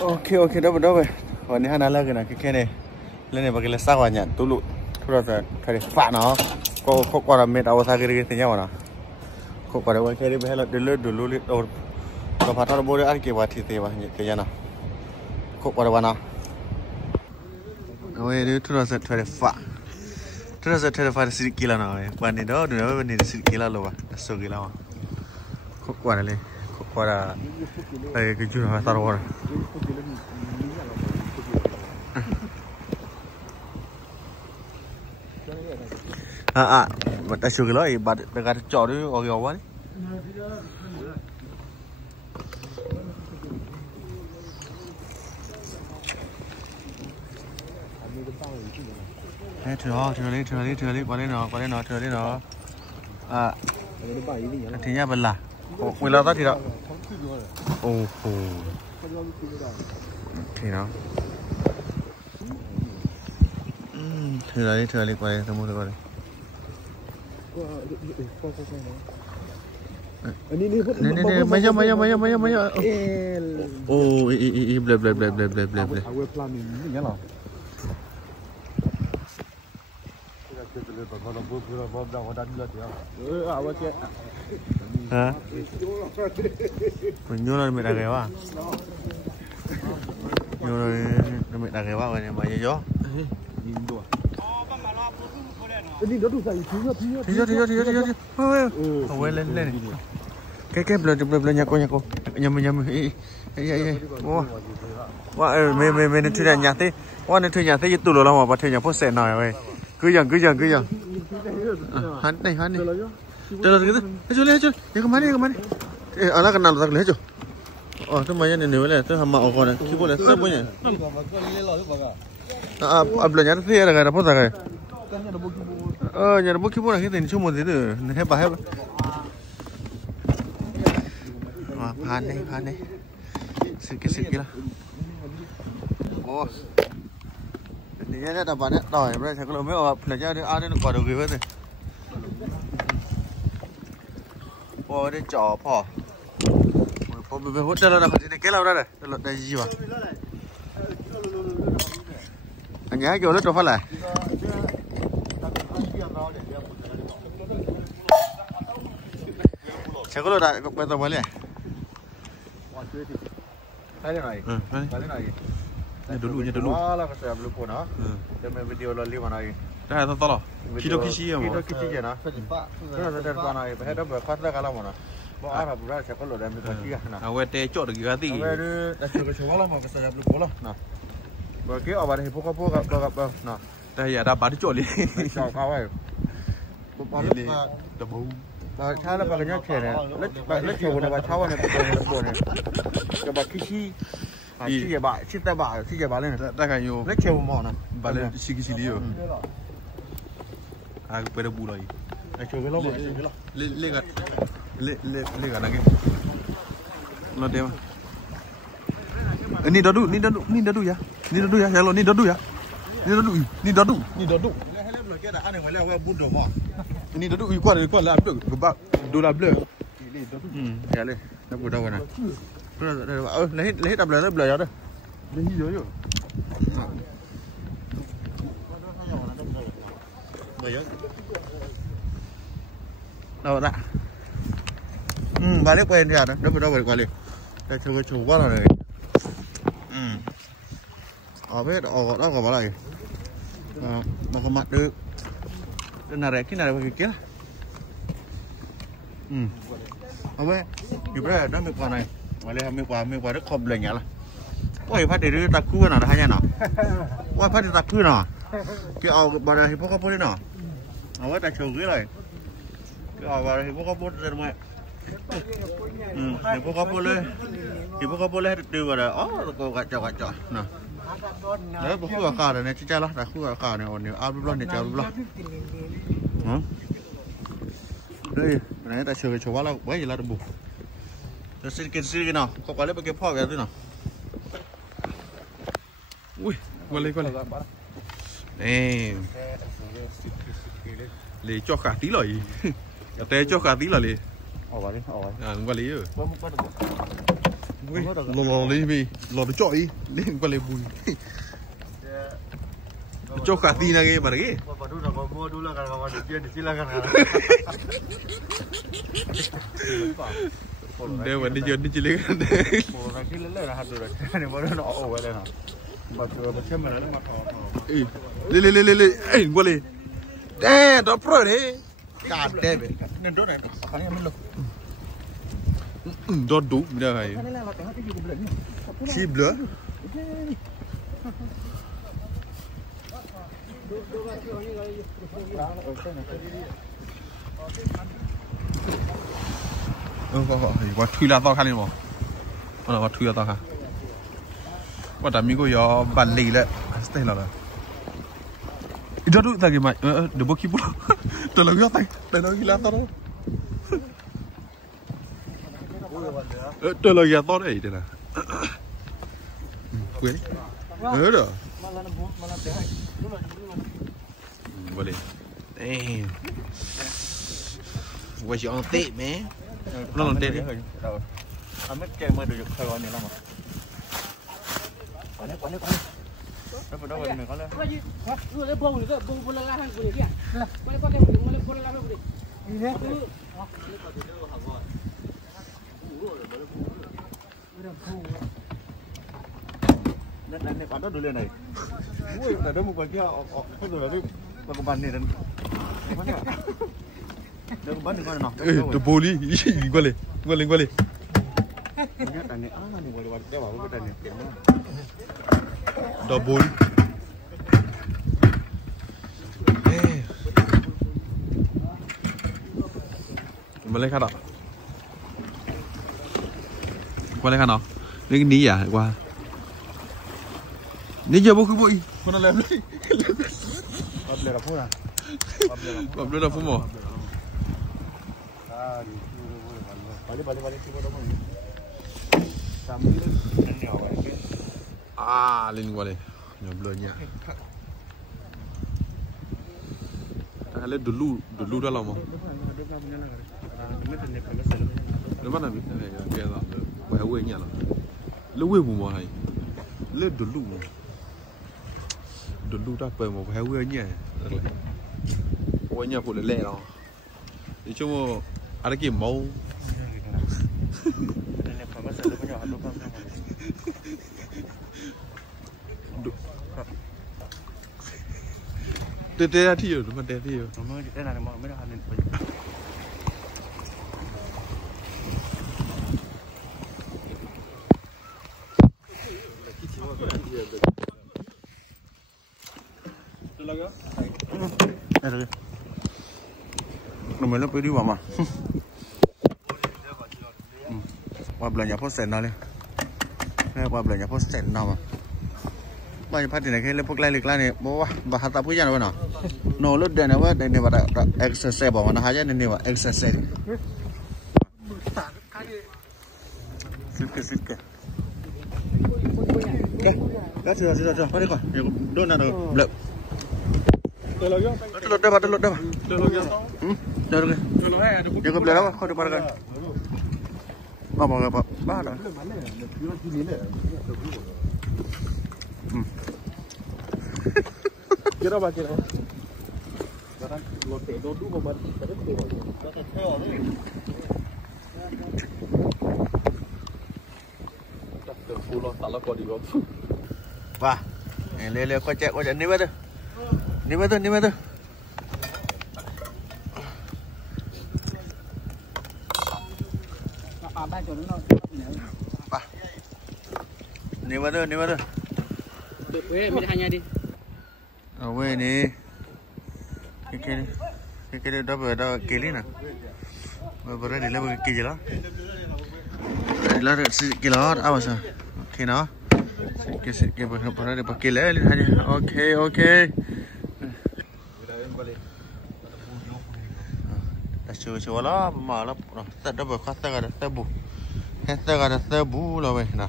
ok đâu vậy còn này là cái này cái này lên này bagi là sao nhỉ tụi lụt thôi là cái phạ nó có qua là mệt ao sao cái thế nhau nào có qua đâu cái này là đưa lụt đâu có phát ra bố ăn cái vật thì thế mà cái gì nào có qua đâu nào ôi đi thôi là cái phạ thôi là cái xịt kila nào bạn đi đó bạn đi xịt kila luôn à số kila mà có qua đây có qua là cái chỗ nào tao rồi bạn ta sửa cái lối bạn gạt chó đi ở cái quá đấy chờ đi qua đây nó thì nha bên là người lao ta thì đó thì nó chờ đi qua đây tao mua qua đây Ini mấy giờ ble hả mình nhớ là mẹ đã ghé à nhớ là mẹ đã ghé vào này mà gió thì lên cái bờ nhà cô nhà mình mình thuê nhà thế nên thuê nhà thế tụi nó mà thuê nhà phố sẹn nào vậy cứ dần hắn này chờ cái gì cái máy đi ở là cái nào lấy chứ tôi mấy này nếu là tôi hầm mạo còn này khi bữa này sắp bữa nhỉ bờ nhà thế là cái nào phố sẹn này nhà nó bốc khi bữa này cái tiền chung một tí nữa hết bà hết phan đây sự kia là ô thì nhá đã bạn đòi bây giờ có mấy bạn là cho đi ăn nó quả đầu gì hết rồi ô đây chó phò bây giờ hốt ra là phải cái nào đây này đây gì vậy anh nhá kiểu lớp cho phát lại chắc có lối đại bên tàu mới này thấy thế này đồ lụi là cái sẹp lụi của nó để mình video là live này đây là to lắm kilo kishi mà kilo kishi vậy nó cái là cái con này phải đó phải phát ra cái nào mà nó bỏ ra bữa sẽ có lối đem được kia nè à quẹt chỗ được cái gì quẹt để cho cái số lắm mà cái sẹp lụi của nó nè và cái ở bên này phố gặp nè đây giờ đã bán chỗ đi chào cao ấy thay là cái nhát chè này lấy chè này và tháo này buồn này cái bạc kishi chi tay bả lên này đây cái nhiều lấy chè mỏ này bả lên kishi đi rồi à bây giờ bù rồi cái chè cái lông lên cái này nó đẹp ni đó đủ ya hello ni đó đủ cái đã ăn ngoài leo bún đồ mỏ ni đó đủ qua làm được cái đô la bleu dạ lên nó vừa đâu rồi này lấy hết đập lời đó đây lấy dưới rồi đâu đã bà lấy quen ra đó đâu rồi qua liền đây chơi cái chủ quá rồi này ở biết ở đó còn cái này mà có mặt được cái này cái kia không biết nhiều cái đó mình qua này mà lên mình qua rất không lành nhá là ôi phát đi ta cua nào hay nhá nào ôi phát đi ta cua nào cái ao bà này có bố đấy nào ở đây trồng cái này cái ao bà này có bố rồi mà thì có bố lên thì có bố lên từ vào đó có gạch chọ nè đấy bố khu cà này chơi lắm đã khu cà này còn nhiều ao luôn để chơi luôn đây này ta chơi cái quá là quá gì là đủ ta xin cái nào có quả lấy cái phao về thế nào ui qua lấy lấy cho cả tí rồi té cho cả tí là lấy qua lấy rồi Lò đi vì lò nó chọi lên qua lấy bùi. Cho cả tin là cái mà cái. Đều vẫn đi chơi đi chơi lên. Ê, qua đi. Đè, đó pro đấy. Cả đè vậy. Nên rốt này, khá là mình lục. Đó đủ rồi. Chi bleu. Qua thui là tao khăn đi mà. Qua thui là tao khăn. Qua tao mi có yo bàn lì lại. Stay là. Đó đủ ta cái mày. Được bao nhiêu? Tôi làm cái tay. Đây nó cái lá tao đó. Tôi là gà to đấy đây nè. Quên. Rồi. Boleh. What's your tape, man? Nó làm tape. Anh biết chơi mới được Sài Gòn này lắm mà. Quay đấy. Đâu mình có lên. Lu le bông nữa, bông la hàng của kia. Quay la bông đi. Đi thế. Này quán đó đưa lên này. Ui, tại đó một quán kia không rồi đấy. Mà có bàn này đến. Đâu có bán được con nào. The boli, qua lên. Nhớ tại này này quay đeo vào cái này tiền đó. The boli. Boleh kan tak? Boleh kan tak? Ini ni ya, qua. Ni je buku boy. Mana lem ni? Beli apa lah? Beli apa mo? Balik sini pada mana? Sambil ni awak ni. Lin boleh. Nyoblanya. Tak ada dulu dah lama. Nó bắt là biết này kia là quay quay nhà là lúc quay mùa này lên đồn ra bờ một quay quay nhà quay nhà phụ lẹ đó thì chung mà ăn cái màu tê ra thì rồi mà tê thì rồi mới đây là mới được hành nó mới lớp đi vào mà qua belanja posten nào lên qua belanja posten nào mà bây giờ phát triển này cái lớp này này bố bà hạt tạp cái gì nào nào nó lớp đây này vợ đây này bà exercise bảo mà nó hay này bà exercise sit cái Gắt chưa, bắt đi coi, đốt nào được, lợm. Lột đây mà. Được rồi. Giờ gặp lại đâu, không được bắt được. Ba rồi. Kia đâu. Lột để đốt đu vào Wah, lele kocek ni betul. Ni betul. Wah. Ni betul. Weh, mira hanya di. Weh ni. Kira dah kili na. Berapa ni lah kili lah. Lah kilo awas ah. Okay no. Sikit pernah dia pakai lah hanya. Okay. Dah cuba lah, malah tak ada kata ada tabu. Kata tabu lah weh nah.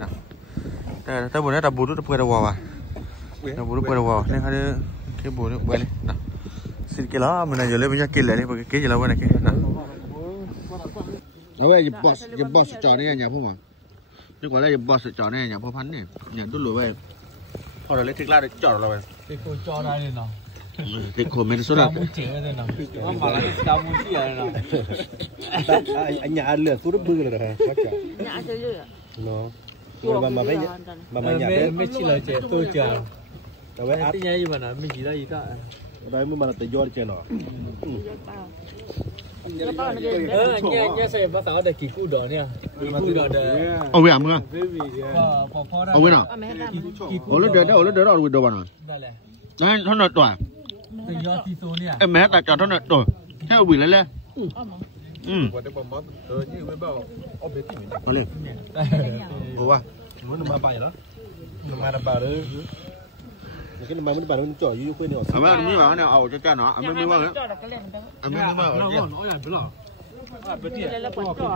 Nah. Tak tabu ni tabu tu pada bawah. Tabu tu pada bawah. Ni ada kebo ni boleh. Nah. Sikit lah mana je le banyak kilo ni pakai je lah mana ke. Nah. เอาไว้อย่าบอสจอเนี่ยอย่าพูดมาดีกว่าเลยอย่าบอสจอเนี่ยอย่าพอพันเนี่ยอย่าตุ้นหลุยไว้พอเราเล็กทิกล่าได้จอดเราไป 这个招来的呢， ติดโคไม่ได้สุดละ 招不接的呢，我马上招不接的呢。anh nhà lửa tôi rất bự rồi hả chắc chắn Nhà chơi dữ ạ. nó mà mấy mà nhà đấy mấy chị lời trẻ tôi chờ. rồi với áp Cái nhà gì mà nó mình chỉ là gì đó. đấy mới mà là tự do chơi nó Nghe xe bắt đầu để kỳ cụ đó nè. Kỳ cụ đó để. เอาไว้อ่ะมึงอ่ะ Phò đó. เอาไว้หน่อย Ở mẹ làm. เอาเลือดเดือดเอาเลือดเดือดเอาดูดูบ้านหน่อย Đây này. นั่นท่านหน่อยตัว Tự do tí số nè. ไอ้แม่แต่จอดท่านหน่อยตัวแค่วิ่งเลยเลย Quả đấy bóng như mấy bao ô bế tỉnh เอาเลยเอาวะ muốn nó mà bài đó nó mà đảm bảo đấy cái mà mình bảo nó chọi như quên nữa เอาไว้ไม่ว่าเนี่ยเอาจ้าหน่อยเอาไม่ว่า Cho là cái lên đó. เอาไม่ว่า nó ngon ôi là bữa lỏ Đây là quần trò.